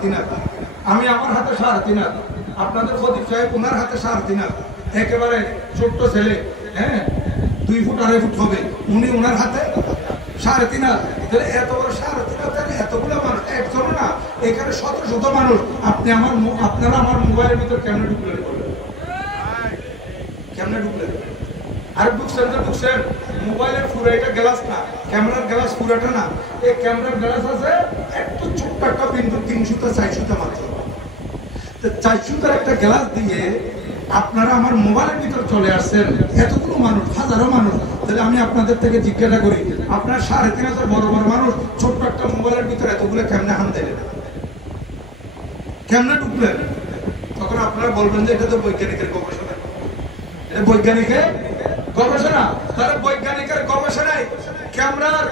3.5 হাত, আমি আমার হাতে 3.5 হাত, আপনাদের খতিব সাহেব ওনার হাতে 3.5 হাত, একেবারে ছোট্ট ছেলে, হ্যাঁ 2 ফুট 2.5 ফুট হবে, উনি ওনার হাতে 3.5 হাত। তাহলে এত বড় 3.5 হাত, এতগুলো মানুষ একজন না, এখানে শত শত মানুষ। আপনারা আমার মোবাইলের ভিতর কেমনে ঢুকলেন বলেন, কেমনে ঢুকলেন? আর ঢুকছেন মোবাইলের পুরো এটা গ্লাস না, ক্যামেরার গ্লাস পুরোটা না, এই ক্যামেরার গ্লাস আছে একটু ছোট্ট একটা বিন্দু 3 সুতা 4 সুতা মাত্র, 4 সুতার একটা গ্লাস দিয়ে আপনারা আমার মোবাইলের ভিতর চলে আসছেন, এতগুলো মানুষ, হাজারো মানুষ। তাহলে আমি আপনাদের থেকে জিজ্ঞাসা করি, আপনার 3.5 হাজার বড় বড় মানুষ ছোট্ট একটা মোবাইলের ভিতর এতগুলো কেমনে হান দিলেন, কেমনে ঢুকলেন? তখন আপনারা বলবেন যে এটা তো বৈজ্ঞানিকের গবেষণা, এটা বৈজ্ঞানিকের গবেষণা। তারা বৈজ্ঞানিকের গবেষণায় ক্যামেরার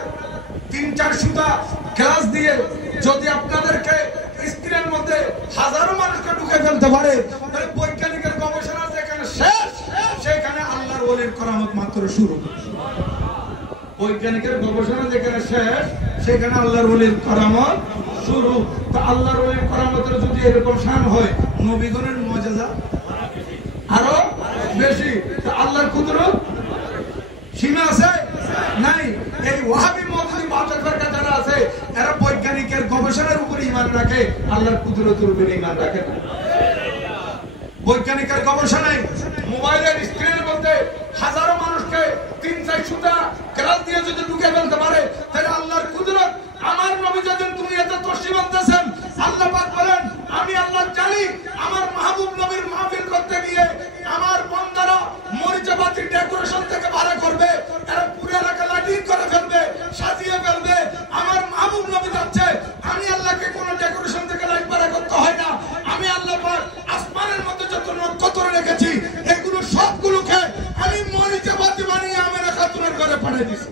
3-4 সুতা গ্লাস দিয়ে যদি আপনাদেরকে স্ক্রিনের মধ্যে হাজারো মানুষকে ঢুকে ফেলতে পারে, তাহলে বৈজ্ঞানিকের গবেষণা যেখানে শেষ, সেখানে আল্লাহর ওলির করামত মাত্র শুরু। বৈজ্ঞানিকের গবেষণা যেখানে শেষ, সেখানে আল্লাহর ওলির করামত শুরু। তো আল্লাহর ওলির করামতের যদি এরকম শান হয়, নবীগণের মুআজিজা আরো বেশি। তো আল্লাহর কুদরত সীমা আছে নাই? এই ওয়াহাবি মওদুদি বাতিল ফিরকা যারা আছে, এরা বৈজ্ঞানিকের গবেষণার উপর ঈমান রাখে, আল্লাহর কুদরতের উপর ঈমান রাখে না। বৈজ্ঞানিকের গবেষণায় মোবাইলের স্ক্রিনের মধ্যে হাজারো মানুষকে 3-4 সুতা গ্লাস দিয়ে যদি ঢুকে ফেলতে পারে, তাহলে আল্লাহর কুদরত। আমার নবী যখন দুনিয়াতে তশরিফ আনতেছেন, আল্লাহ পাক বলেন, আমি আল্লাহ জানি আমার মাহবুব নবীর মাহফিল করতে গিয়ে আমার বান্দারা মরিচাবাতি ডেকোরেশন থেকে ভাড়া করবে, এরা পুরো এলাকা লাইটিং করে ফেলবে, সাজিয়ে ফেলবে। আমার মাহবুব নবী যাচ্ছে, আমি আল্লাহকে কোনো ডেকোরেশন থেকে লাইট ভাড়া করতে হয় না। আমি আল্লাহ পাক আসমানের মধ্যে যত নক্ষত্র রেখেছি, এগুলো সবগুলোকে আমি মরিচাবাতি বানিয়ে আমার খাতুনের ঘরে পাঠিয়ে দিয়েছি।